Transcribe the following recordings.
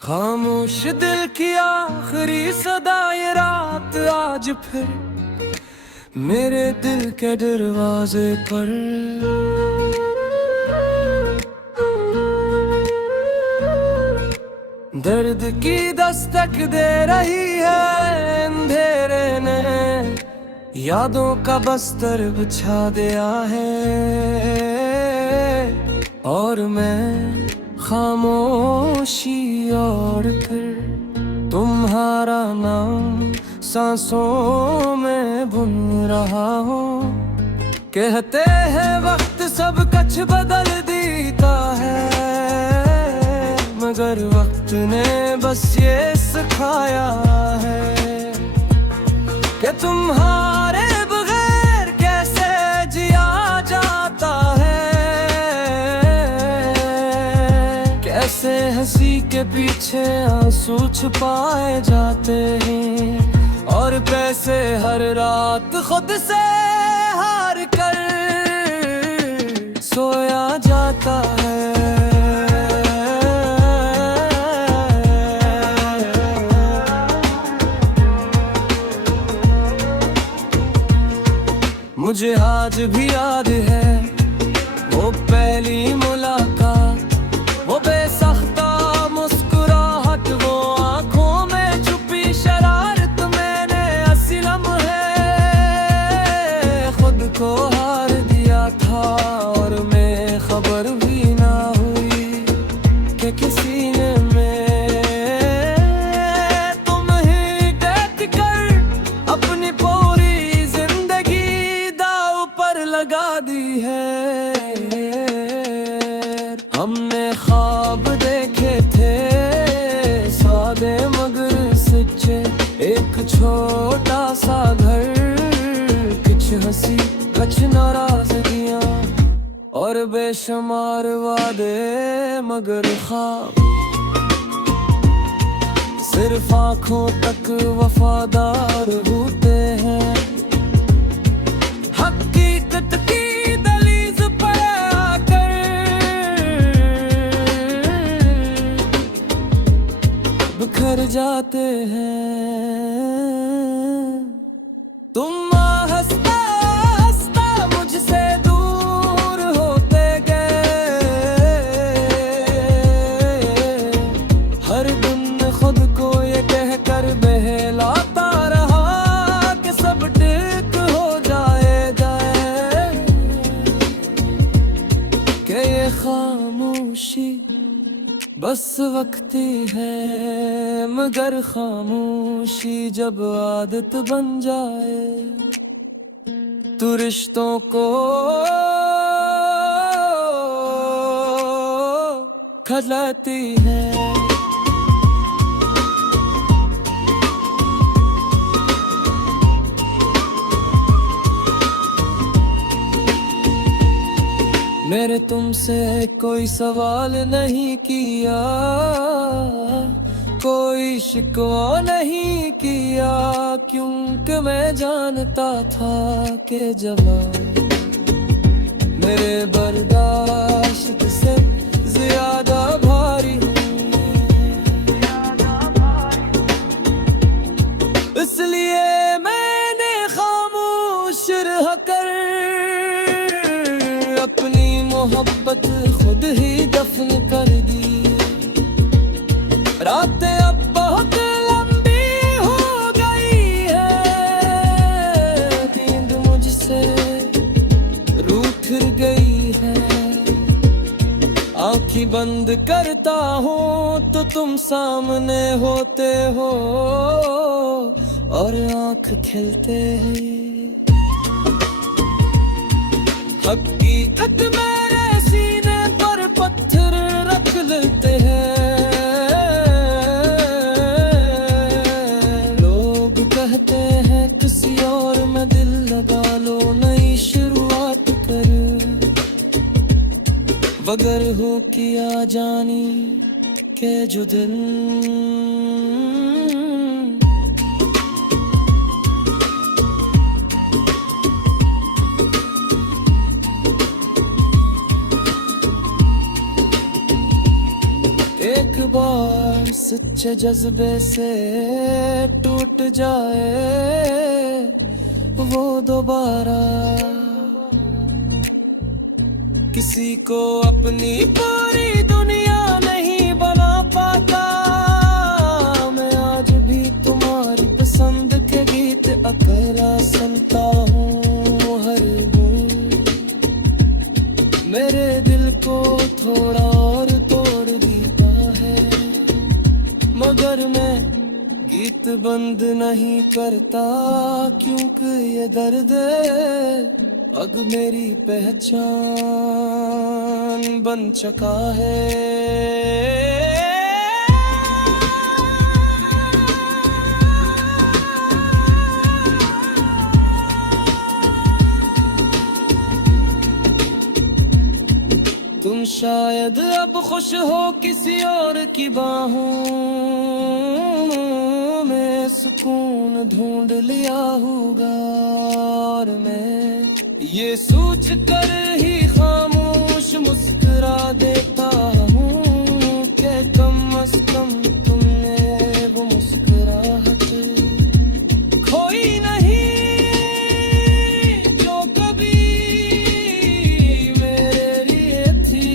खामोश दिल की आखिरी सदा ये रात आज फिर मेरे दिल के दरवाजे पर दर्द की दस्तक दे रही है अंधेरे ने यादों का बस्तर बिछा दिया है और मैं खामोशी और फिर तुम्हारा नाम सांसों में बुन रहा हूँ। कहते हैं वक्त सब कुछ बदल देता है मगर वक्त ने बस ये सिखाया है कि तुम्हारे बगैर कैसे जिया जाता है, कैसे हंसी के पीछे आंसू छुपाए जाते हैं और पैसे हर रात खुद से हार कर सोया जाता है। मुझे आज भी याद है वो पहली मुलाकात, वो बेसख्ता मुस्कुराहट, वो आंखों में छुपी शरारत। मैंने असली लम्हे खुद को हार दिया था और मैं खबर भी ना हुई कि किसी ने तुम्हें देख कर अपनी पूरी जिंदगी दांव पर लगा दी है। हमने ख्वाब देखे थे सादे मगर सच्चे, एक छोटा सा घर, कुछ हंसी कुछ नाराजगियां और बेशुमार वादे मगर ख्वाब सिर्फ आंखों तक वफादार होते हैं। हकीकत की दलीज पर आकर बिखर जाते हैं। तुम हंसता हंसता मुझसे दूर होते गए, हर दिन खुद को ये कहकर बहलाता रहा कि सब ठीक हो जाए कि ये खामोशी बस वक्ती है मगर खामोशी जब आदत बन जाए तो रिश्तों को खजाती है। मैंने तुमसे कोई सवाल नहीं किया, कोई शिकवा नहीं किया, क्योंकि मैं जानता था कि जवाब मेरे बर्दाश्त से ज्यादा भारी है। इसलिए मैंने खामोश रहकर अपनी मोहब्बत खुद ही दफन कर दी। रातें अब बहुत लंबी हो गई है, नींद मुझसे रूठ गई है। आँखें बंद करता हूँ तो तुम सामने होते हो और आँख खिलते हैं। हकीकत मेरे सीने पर पत्थर रख लेते हैं। लोग कहते हैं किसी और में दिल लगा लो, नई शुरुआत कर, बगर हो किया जानी के जो दिल बार सच्चे जज्बे से टूट जाए वो दोबारा, किसी को अपनी पूरी दुनिया नहीं बना पाता। मैं आज भी तुम्हारी पसंद के गीत अकेला सुनता हूँ हर दिन। मेरे दिल को थोड़ा और तोड़ देता है, मगर मैं गीत बंद नहीं करता, क्योंकि ये दर्द अब मेरी पहचान बन चुका है। तुम शायद अब खुश हो किसी और की बाहों में सुकून ढूंढ लिया होगा, और मैं ये सोच कर ही खामोश मुस्कुरा देता हूँ कि कम अज कम तुमने वो मुस्कुराहट खोई नहीं जो कभी मेरे लिए थी।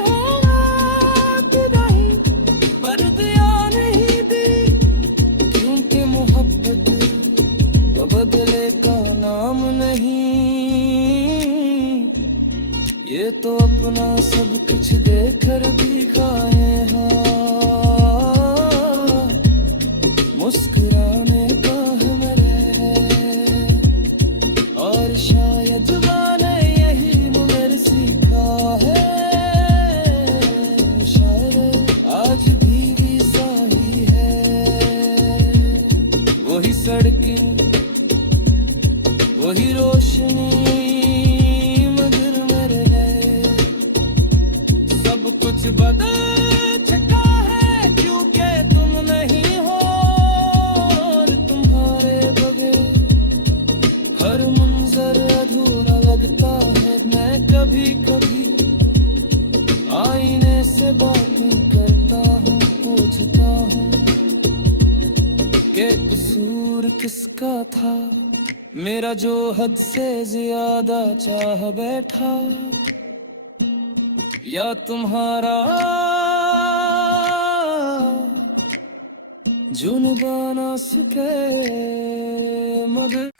हो रात नहीं पर दिया नहीं दी, क्योंकि मोहब्बत बदले का नाम नहीं। ये तो अपना सब कुछ देकर भी खाए हाँ, मुस्कुराने का हमारे है, और शायद मैंने यही मुझे सीखा है। शायद आज भी सा ही है, वही सड़कें वही रोशनी, मगर मेरे लिए सब कुछ बदल चुका है, क्योंकि तुम नहीं हो, और तुम्हारे बगैर हर मंजर अधूरा लगता है। मैं कभी कभी आईने से बातें करता हूँ, पूछता हूँ कि कसूर किसका था, मेरा जो हद से ज्यादा चाह बैठा, या तुम्हारा जो निभाना सके मगर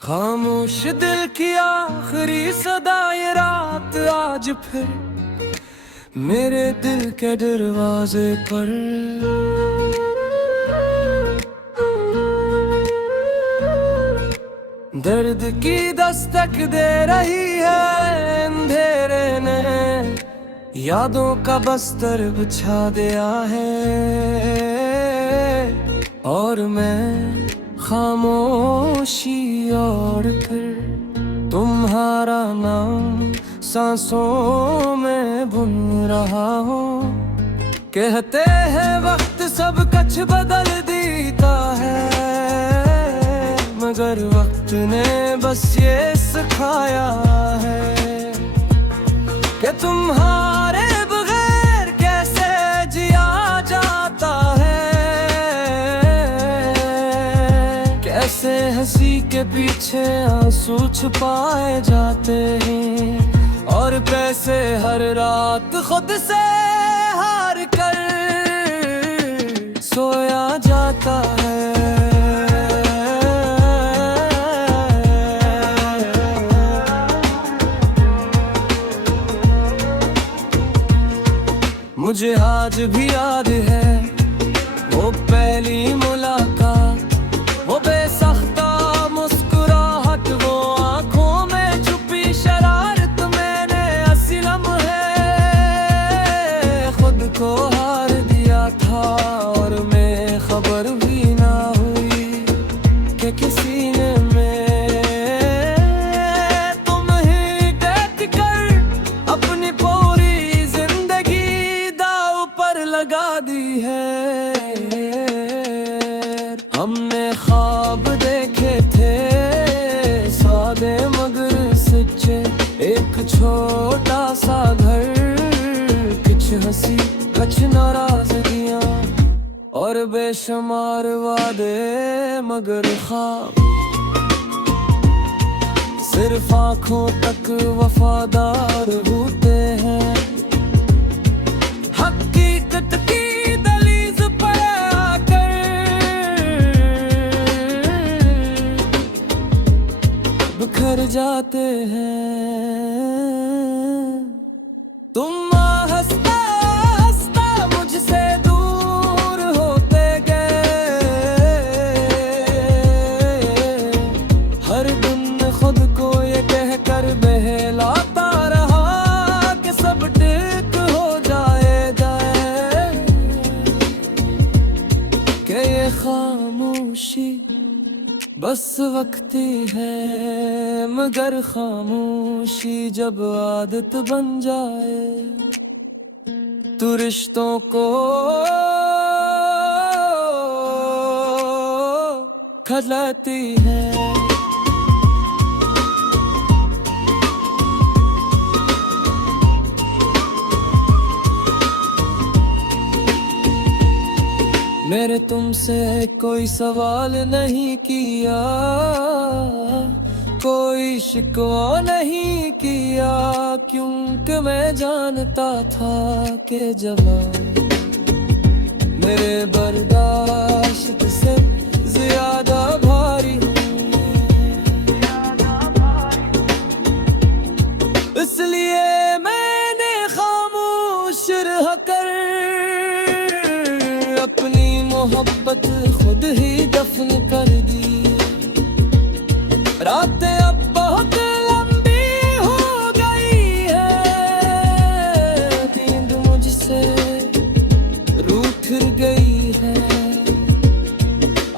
खामोश दिल की आखिरी सदा ये रात आज फिर मेरे दिल के दरवाजे पर दर्द की दस्तक दे रही है। अंधेरे ने यादों का बस्तर बिछा दिया है, और मैं खामोशी और फिर तुम्हारा नाम सांसों में बुन रहा हूँ। कहते हैं वक्त सब कुछ बदल देता है, मगर वक्त ने बस ये सिखाया है कि तुम्हारे बगैर कैसे जिया जाता है, कैसे हंसी के पीछे आंसू छुपाए जाते हैं, और पैसे हर रात खुद से हार कर सोया जाता है। मुझे आज भी याद है वो पहली मुलाकात, वो बेसख्ता मुस्कुराहट, वो आंखों में छुपी शरारत। मैंने असली लम्हे खुद को हार दिया था, और मैं खबर भी ना हुई कि किसी ने तुम्हें देख कर अपनी पूरी जिंदगी दांव पर लगा दी है। हमने ख्वाब देखे छोटा सा घर, कुछ हंसी कुछ नाराजगियां और बेशुमार वादे मगर ख्वाब सिर्फ आंखों तक वफादार होते हैं। हकीकत की दलीज पर आकर बिखर जाते हैं। तुम हंसता हंसता मुझसे दूर होते गए, हर दिन खुद को ये कहकर बहलाता रहा कि सब ठीक हो जाए कि ये खामोशी बस वक्ती है, मगर खामोशी जब आदत बन जाए तो रिश्तों को खजाती है। मेरे तुमसे कोई सवाल नहीं किया, कोई शिकवा नहीं किया, क्योंकि मैं जानता था कि जवाब मेरे बर्दाश्त से ज्यादा भारी है। इसलिए मैंने खामोश रहकर अपनी मोहब्बत खुद ही दफन कर दी। रातें अब बहुत लंबी हो गई है, नींद मुझसे रूठ गई है।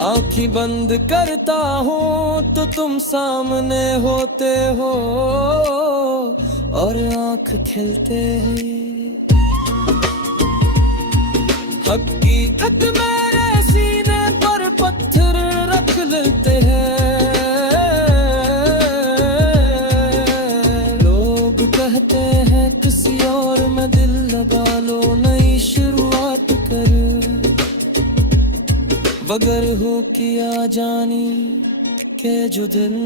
आँखें बंद करता हूँ तो तुम सामने होते हो और आँख खिलते हैं। हकीकत मेरे सीने पर पत्थर रख लेते हैं। लोग कहते हैं किसी और में दिल लगा लो, नई शुरुआत कर, बगर हो किया जानी के जो दिल